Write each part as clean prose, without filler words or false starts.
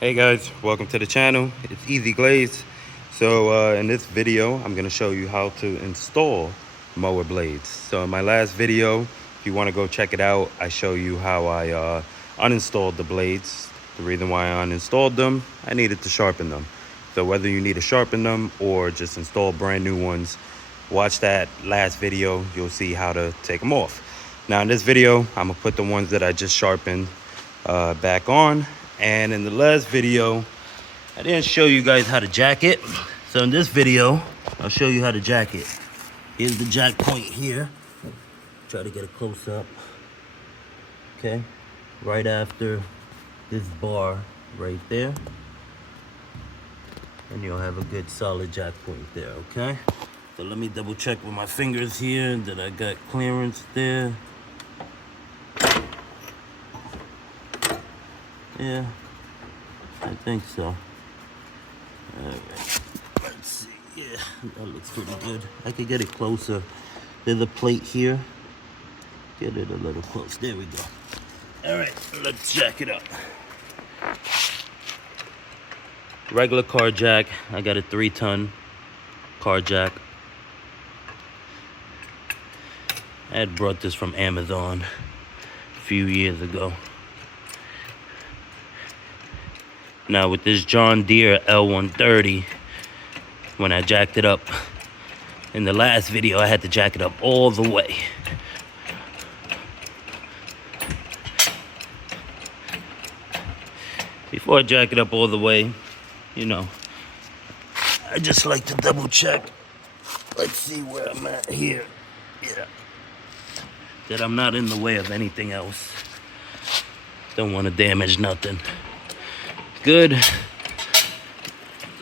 Hey guys, welcome to the channel. It's Easy Glaze. So in this video, I'm going to show you how to install mower blades. So in my last video, if you want to go check it out, I show you how I uninstalled the blades. The reason why I uninstalled them, I needed to sharpen them. So whether you need to sharpen them or just install brand new ones, watch that last video. You'll see how to take them off. Now in this video, I'm going to put the ones that I just sharpened back on. And in the last video, I didn't show you guys how to jack it. So in this video, I'll show you how to jack it. Here's the jack point here. Try to get a close up. Okay, right after this bar right there. And you'll have a good solid jack point there, okay? So let me double check with my fingers here that I got clearance there. Yeah, I think so. All right, let's see. Yeah, that looks pretty good. I could get it closer. There's a plate here. Get it a little close. There we go. All right, let's jack it up. Regular car jack. I got a 3-ton car jack. I had brought this from Amazon a few years ago. Now with this John Deere L130, when I jacked it up in the last video, I had to jack it up all the way. Before I jack it up all the way, you know, I just like to double check. Let's see where I'm at here. Yeah. That I'm not in the way of anything else. Don't want to damage nothing. Good.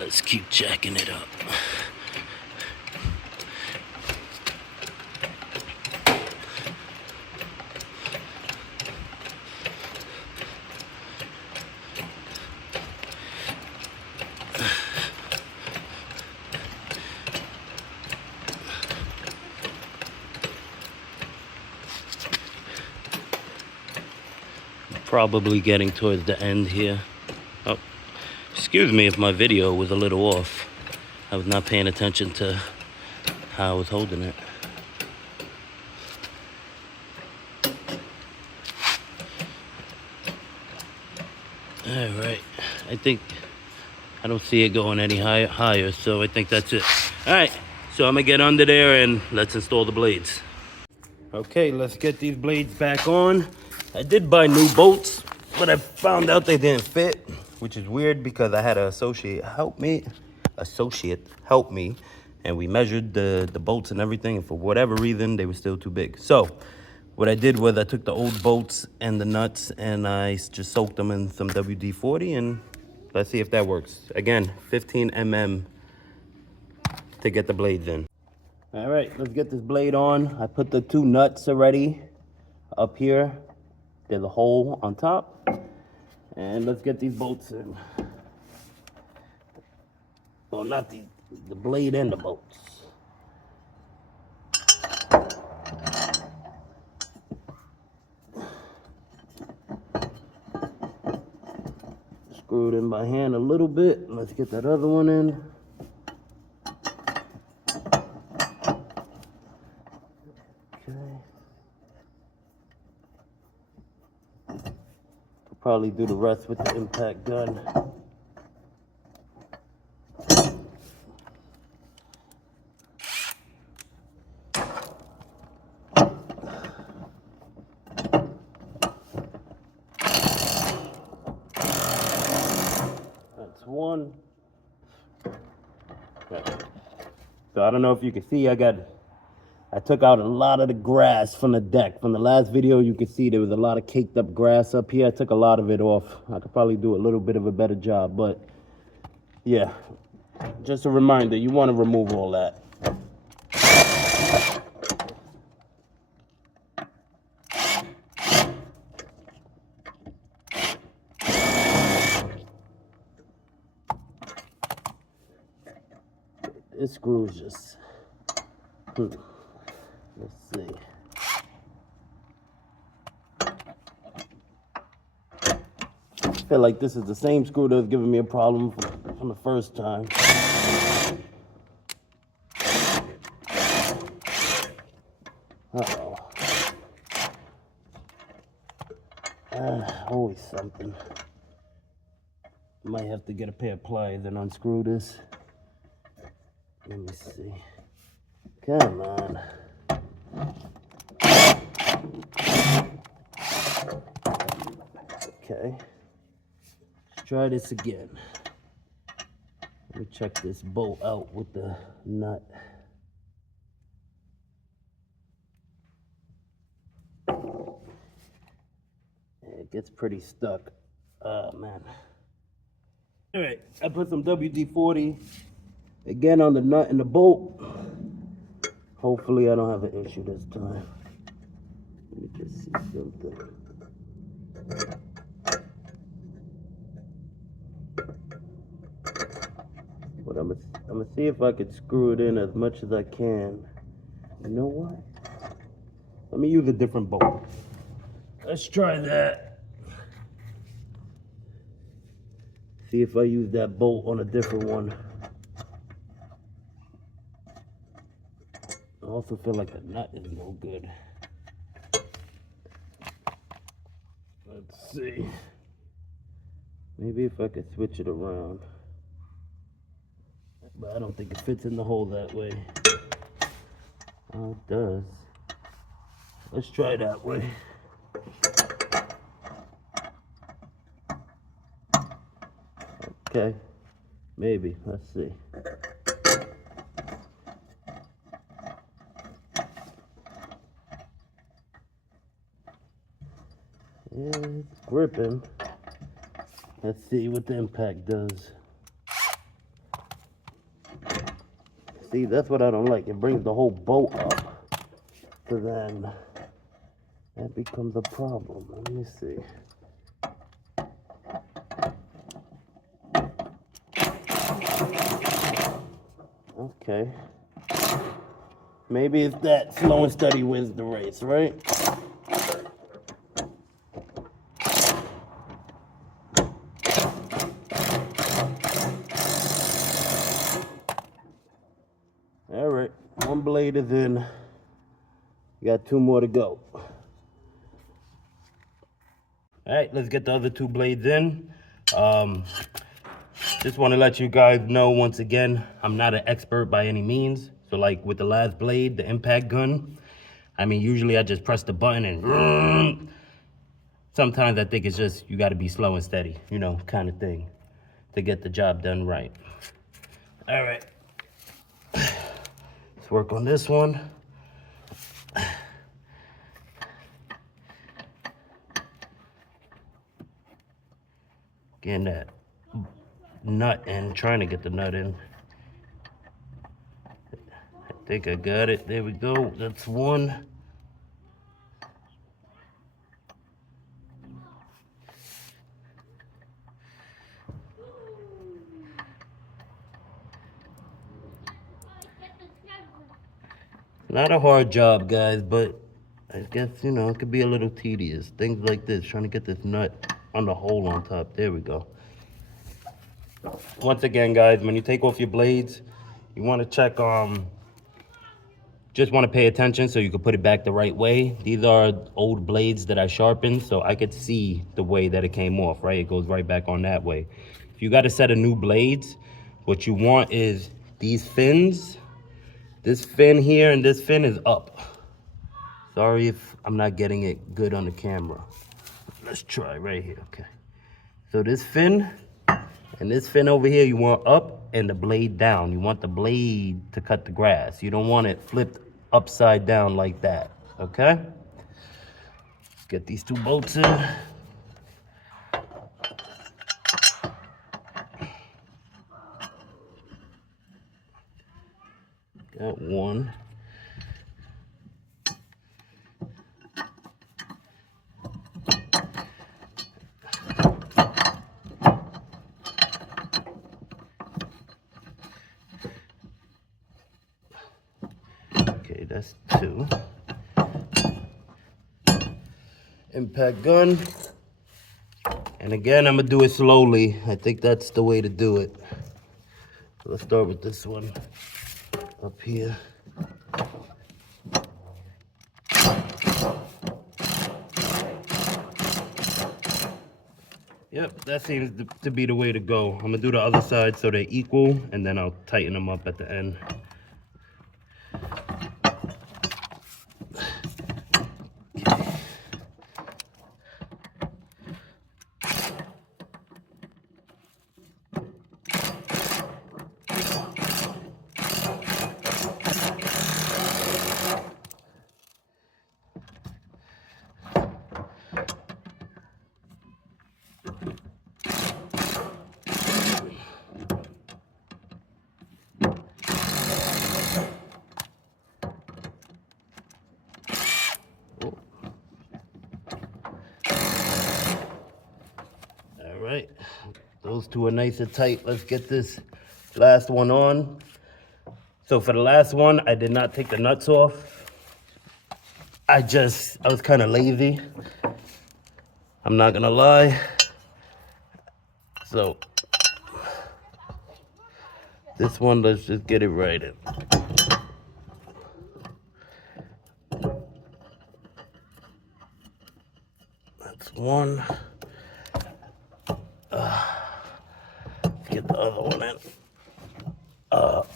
Let's keep jacking it up. Probably getting towards the end here. Oh, excuse me if my video was a little off. I was not paying attention to how I was holding it. All right, I don't see it going any higher, so I think that's it. All right, so I'm gonna get under there and let's install the blades. Okay, let's get these blades back on. I did buy new bolts, but I found out they didn't fit, which is weird because I had an associate help me, and we measured the bolts and everything, and for whatever reason, they were still too big. So what I did was I took the old bolts and the nuts and I just soaked them in some WD-40, and let's see if that works. Again, 15 mm to get the blades in. All right, let's get this blade on. I put the 2 nuts already up here. There's a hole on top. And let's get these bolts in. Well, not the blade and the bolts. Screw it in by hand a little bit. Let's get that other one in. Probably do the rest with the impact gun. That's one. Okay. So I don't know if you can see, I took out a lot of the grass from the deck. From the last video, you can see there was a lot of caked up grass up here. I took a lot of it off. I could probably do a little bit of a better job, but yeah. Just a reminder, you want to remove all that. This screw is just... Let's see. feel like this is the same screw that was giving me a problem from the first time. Uh-oh. Always something. Might have to get a pair of pliers and unscrew this. Let me see. Come on. Okay. Let's try this again. Let me check this bolt out with the nut. It gets pretty stuck. Oh, man. All right, I put some WD-40 again on the nut and the bolt. Hopefully I don't have an issue this time. Let me just see something. But I'm gonna see if I could screw it in as much as I can. You know what? Let me use a different bolt. Let's try that. See if I use that bolt on a different one. I also feel like the nut is no good. Let's see. Maybe if I could switch it around. But I don't think it fits in the hole that way. Oh, it does. Let's try that way. Okay, maybe. Let's see. Yeah, it's gripping. Let's see what the impact does. See, that's what I don't like. It brings the whole boat up. So then that becomes a problem. Let me see. Okay. Maybe it's that slow and steady wins the race, right? All right, one blade is in. Got two more to go. All right, let's get the other two blades in. Just want to let you guys know once again, I'm not an expert by any means. So like with the last blade, the impact gun, I mean, usually I just press the button and sometimes I think it's just, you got to be slow and steady, you know, kind of thing to get the job done right. All right, let's work on this one. Getting that nut in, trying to get the nut in. I think I got it. There we go. That's one. Not a hard job, guys, but I guess, you know, it could be a little tedious. Things like this, trying to get this nut on the hole on top. There we go. Once again, guys, when you take off your blades, you want to check, just want to pay attention so you can put it back the right way. These are old blades that I sharpened, so I could see the way that it came off, right? It goes right back on that way. If you got a set of new blades, what you want is these fins. This fin here and this fin is up. Sorry if I'm not getting it good on the camera. Let's try right here, okay. So this fin and this fin over here, you want up and the blade down. You want the blade to cut the grass. You don't want it flipped upside down like that, okay? Let's get these two bolts in. Got one. Okay, that's two. Impact gun. And again, I'm gonna do it slowly. I think that's the way to do it. Let's start with this one up here. Yep, that seems to be the way to go. I'm gonna do the other side so they're equal, and then I'll tighten them up at the end. All right, those two are nice and tight. Let's get this last one on. So for the last one, I did not take the nuts off. I was kind of lazy. I'm not gonna lie. So this one, let's just get it right in. That's one. Let's get the other one in. All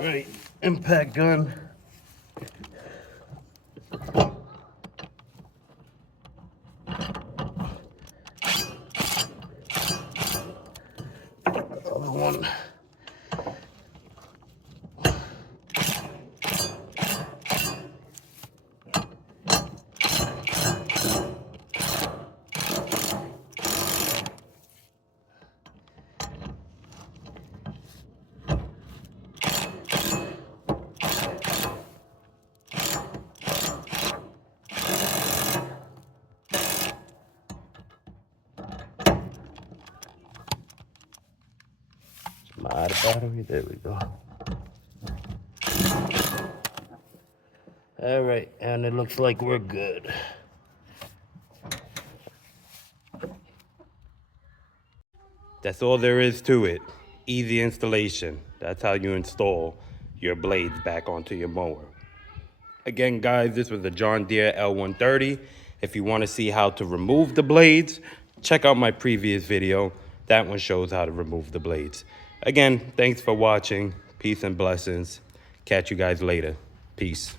right, impact gun. Other one. Out of battery, there we go. All right, and it looks like we're good. That's all there is to it. Easy installation. That's how you install your blades back onto your mower. Again, guys, this was the John Deere L130. If you want to see how to remove the blades, check out my previous video. That one shows how to remove the blades. Again, thanks for watching. Peace and blessings. Catch you guys later. Peace.